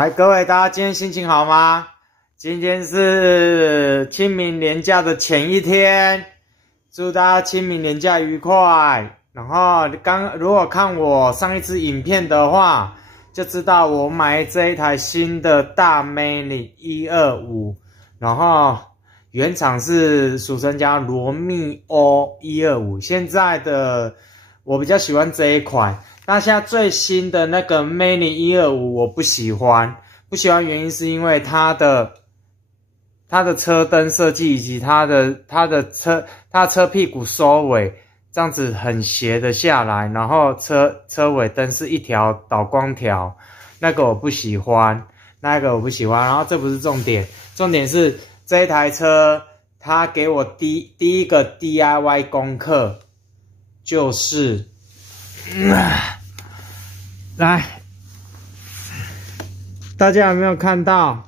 嗨，各位，大家今天心情好吗？今天是清明连假的前一天，祝大家清明连假愉快。然后如果看我上一支影片的话，就知道我买这一台新的大 Mini 125，然后原厂是俗称叫罗密欧125，现在的我比较喜欢这一款。那现在最新的那个 Mini 125我不喜欢，原因是因为它的车灯设计以及它的车屁股收尾这样子很斜的下来，然后车尾灯是一条导光条，那个我不喜欢。然后这不是重点，重点是这一台车它给我第一个 DIY 功课就是来，大家有没有看到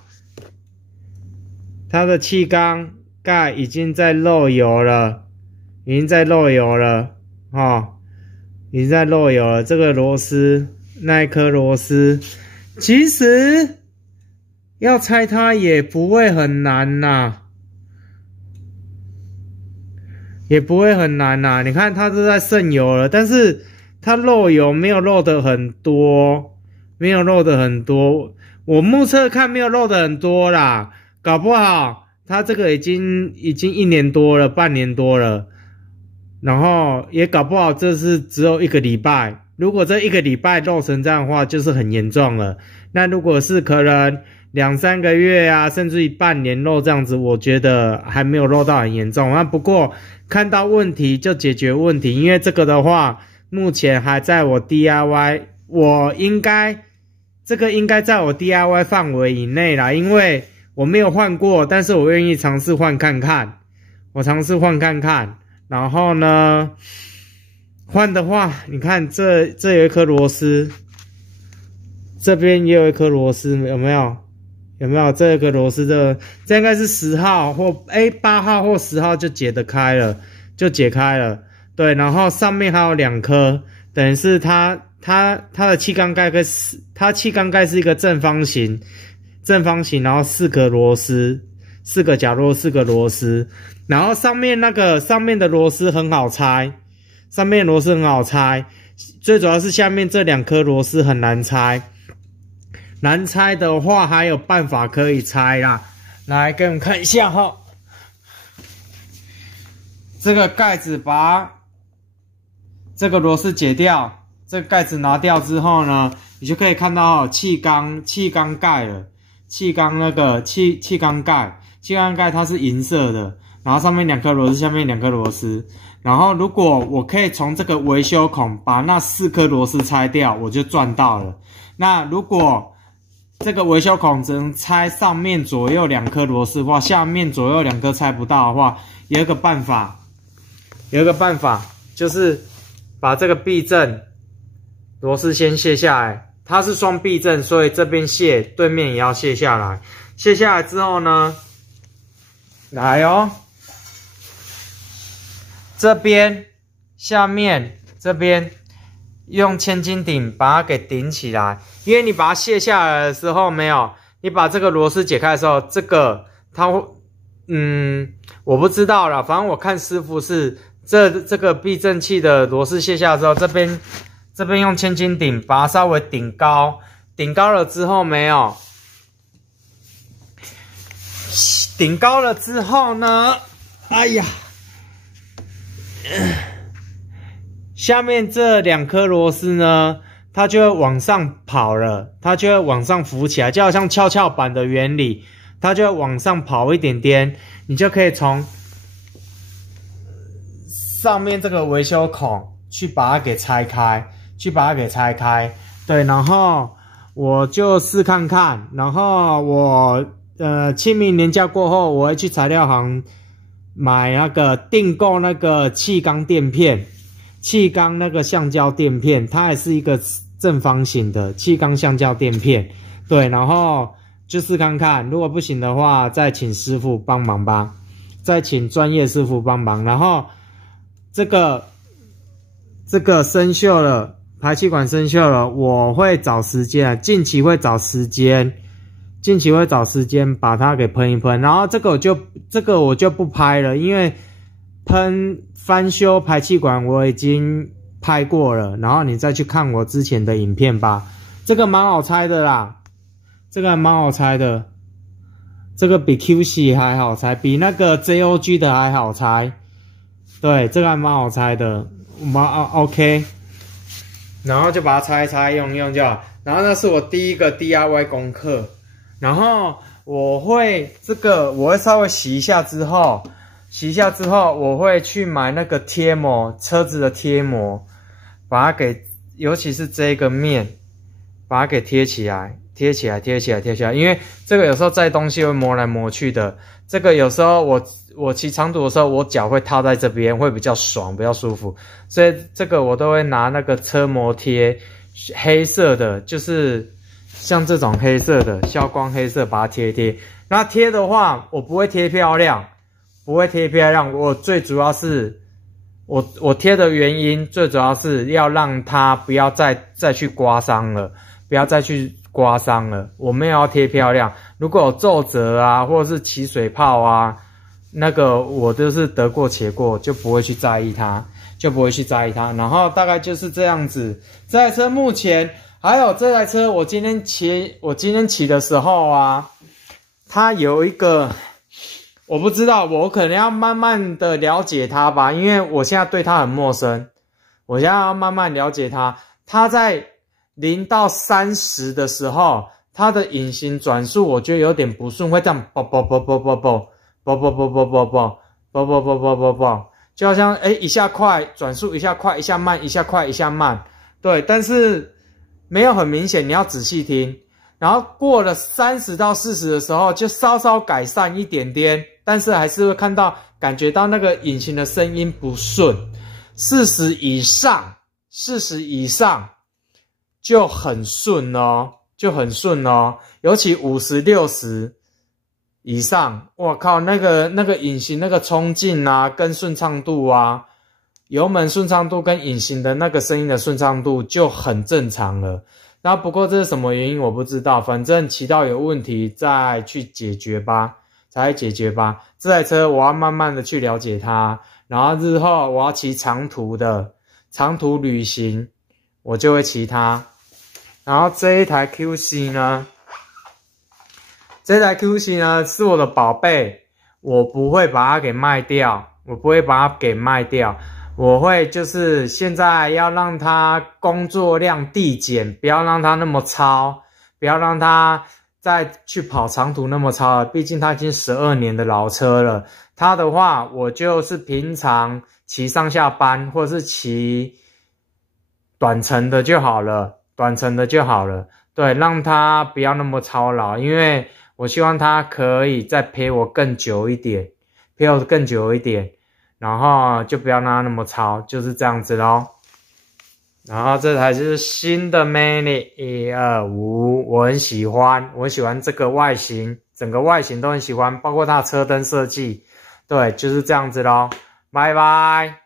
它的气缸盖已经在漏油了？已经在漏油了。这个螺丝，那一颗螺丝，其实要拆它也不会很难呐，你看它都在渗油了，但是它漏油没有漏得很多，我目测看没有漏得很多啦，搞不好它这个已经1年多了，半年多了，然后也搞不好这是只有1个礼拜。如果这1个礼拜漏成这样的话，就是很严重了。那如果是可能2、3个月啊，甚至于半年漏这样子，我觉得还没有漏到很严重。那不过看到问题就解决问题，因为这个的话目前还在我 DIY， 这个应该在我 DIY 范围以内啦，因为我没有换过，但是我愿意尝试换看看。然后呢，换的话，你看这有一颗螺丝，这边也有一颗螺丝，有没有？这个螺丝这应该是10号或8号或10号就解开了。对，然后上面还有2颗，等于是它的气缸盖它气缸盖是一个正方形，然后4个螺丝，4个角落4个螺丝，然后上面的螺丝很好拆，最主要是下面这2颗螺丝很难拆，的话还有办法可以拆啦。来给你们看一下哈，这个盖子把这个螺丝解掉，这个盖子拿掉之后呢，你就可以看到气缸盖了，气缸盖它是银色的，然后上面2颗螺丝，下面2颗螺丝。然后如果我可以从这个维修孔把那4颗螺丝拆掉，我就赚到了。那如果这个维修孔只能拆上面左右2颗螺丝的话，下面左右2颗拆不到的话，有一个办法就是把这个避震螺丝先卸下来，它是双避震，所以这边卸，对面也要卸下来。卸下来之后呢，来哦，这边下面这边用千斤顶把它给顶起来，因为你把它卸下来的时候，你把这个螺丝解开的时候，这个它我不知道啦，反正我看师傅是这个避震器的螺丝卸下之后，这边用千斤顶把它稍微顶高了之后顶高了之后呢，哎呀，下面这2颗螺丝呢，它就会往上跑了，它就会往上浮起来，就好像跷跷板的原理，它就会往上跑一点点，你就可以从上面这个维修孔去把它给拆开，对，然后我就试看看，然后我清明年假过后，我会去材料行买订购那个气缸垫片，气缸那个橡胶垫片，它也是一个正方形的气缸橡胶垫片，对，然后就试看看，如果不行的话，再请师傅帮忙吧，再请专业师傅帮忙，然后这个生锈了，排气管生锈了，我会找时间，近期会找时间把它给喷一喷。然后这个我就不拍了，因为翻修排气管我已经拍过了，然后你再去看我之前的影片吧。这个蛮好拆的啦，这个还蛮好拆的，这个比 QC 还好拆，比那个 JOG 的还好拆。对，这个还蛮好拆的，OK。然后就把它拆一拆，用一用就好。然后那是我第一个 DIY 功课。然后我会稍微洗一下之后，我会去买那个贴膜，车子的贴膜，把它给，尤其是这个面，把它给贴起来，因为这个有时候载东西会磨来磨去的。这个有时候我骑长途的时候，我脚会套在这边，会比较爽，比较舒服，所以这个我都会拿那个车膜贴，黑色的，就是像这种黑色的消光黑色，把它贴一贴。那贴的话，我不会贴漂亮，我最主要是我贴的原因，最主要是要让它不要再去刮伤了，我没有要贴漂亮。如果有皱褶啊，或者是起水泡啊，那个我都是得过且过，就不会去在意它。然后大概就是这样子。这台车目前还有这台车，我今天骑的时候啊，它有一个我不知道，我可能要慢慢的了解它吧，因为我现在对它很陌生，我现在要慢慢了解它。它在0到30的时候，它的隐形转速我觉得有点不顺，会这样啵，就好像一下快转速，一下快一下慢，一下快一下慢。对，但是没有很明显，你要仔细听。然后过了30到40的时候，就稍稍改善一点点，但是还是会感觉到那个引擎的声音不顺。40以上就很顺哦，尤其50、60以上，我靠，那个引擎那个冲劲啊，跟顺畅度啊，油门顺畅度跟引擎的那个声音的顺畅度就很正常了。那不过这是什么原因我不知道，反正骑到有问题再去解决吧。这台车我要慢慢的去了解它，然后日后我要骑长途旅行，我就会骑它。然后这一台 QC 呢是我的宝贝，我不会把它给卖掉，我会就是现在要让它工作量递减，不要让它那么超，不要让它再去跑长途那么超了，毕竟它已经12年的老车了。它的话我就是平常骑上下班或者是骑短程的就好了，对，让它不要那么操劳，因为我希望它可以再陪我更久一点，然后就不要让它那么操，就是这样子咯。然后这台就是新的 Mini 125，我很喜欢这个外形，整个外形都很喜欢，包括它的车灯设计，对，就是这样子咯，拜拜。